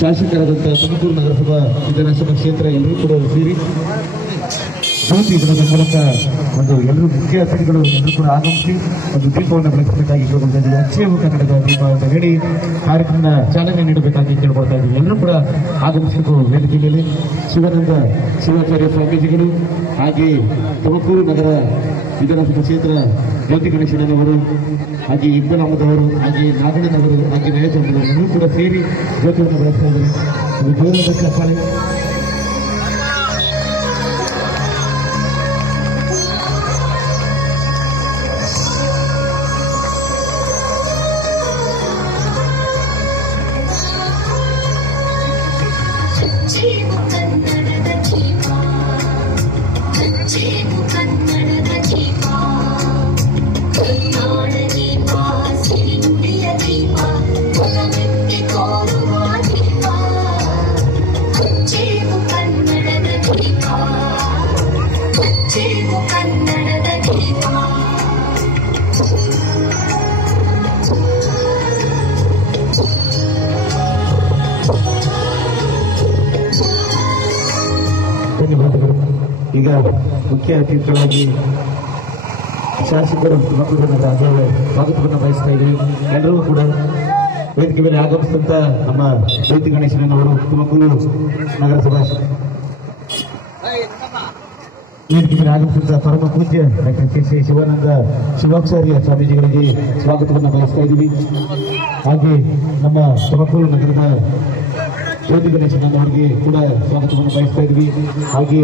ಶಾಸಕರಾದಂತಹ ತುಮಕೂರು ನಗರಸಭಾ ವಿಧಾನಸಭಾ ಕ್ಷೇತ್ರ ಎಲ್ಲರೂ ಕೂಡ ಸೇರಿ ಜ್ಯೋತಿ ಇದರ ಮೂಲಕ ಒಂದು ಎಲ್ಲರೂ ಮುಖ್ಯ ಅತಿಥಿಗಳು ಎಲ್ಲರೂ ಕೂಡ ಆಗಮಿಸಿ ಒಂದು ದೀಪವನ್ನು ಬೆಳೆಸಬೇಕಾಗಿ ಕೇಳ್ಕೊಳ್ತಾ ಇದ್ದೀವಿ. ಅಚ್ಚೇವು ಕನ್ನಡದ ದೀಪ ಅಂತ ಹೇಳಿ ಕಾರ್ಯಕ್ರಮ ಚಾಲನೆ ನೀಡಬೇಕಾಗಿ ಕೇಳ್ಕೊಳ್ತಾ ಇದ್ದೀವಿ. ಎಲ್ಲರೂ ಕೂಡ ಆಗಮಿಸಬೇಕು. ವೇದಿಕೆ ಮೇಲೆ ಶಿವಾನಂದ ಶಿವಾಚಾರ್ಯ ಸ್ವಾಮೀಜಿಗಳು, ಹಾಗೆ ತುಮಕೂರು ನಗರ ವಿಧಾನಸಭಾ ಕ್ಷೇತ್ರ ಜ್ಯೋತಿ ಗಣೇಶನವರು, ಹಾಗೆ ಇಬ್ಬನಾಮದವರು, ಹಾಗೆ ನಾಗಣ್ಣನವರು, ಹಾಗೆ ನಯಚಂದ್ರವರು ಎಲ್ಲರೂ ಕೂಡ ಸೇರಿ ಜ್ಯೋತಿಯನ್ನು ಬೆಳೆಸ್ತಾ ಇದ್ದಾರೆ. ಅದು ಜೋರಾದ ಚಪ್ಪಾಳೆ. ಧನ್ಯವಾದಗಳು. ಈಗ ಮುಖ್ಯ ಅತಿಥಿಗಳಾಗಿ ಶಾಸಕರು ತುಮಕೂರು ನಗರ ಸ್ವಾಗತವನ್ನು ಬಯಸ್ತಾ ಇದ್ದೀವಿ. ಎಲ್ಲರೂ ಕೂಡ ವೇದಿಕೆ ಮೇಲೆ ಆಗಮಿಸಿದಂತ ನಮ್ಮ ಜ್ಯೋತಿ ಗಣೇಶನವರು, ತುಮಕೂರು ನಗರಸಭಾ ವೇದಿಕೆ ಮೇಲೆ ಆಗಮಿಸಿದಂತ ಪರಮ ಪೂಜ್ಯ doctor K C Shivananda Shivacharya ಸ್ವಾಮೀಜಿಗಳಿಗೆ ಸ್ವಾಗತವನ್ನು ಬಯಸ್ತಾ ಇದ್ದೀವಿ. ಹಾಗೆ ನಮ್ಮ ತುಮಕೂರು ನಗರದ ಜ್ಯೋತಿ ಗಣೇಶನವರಿಗೆ ಕೂಡ ಸ್ವಾಗತವನ್ನು ಬಯಸ್ತಾ ಇದ್ದೀವಿ. ಹಾಗೆ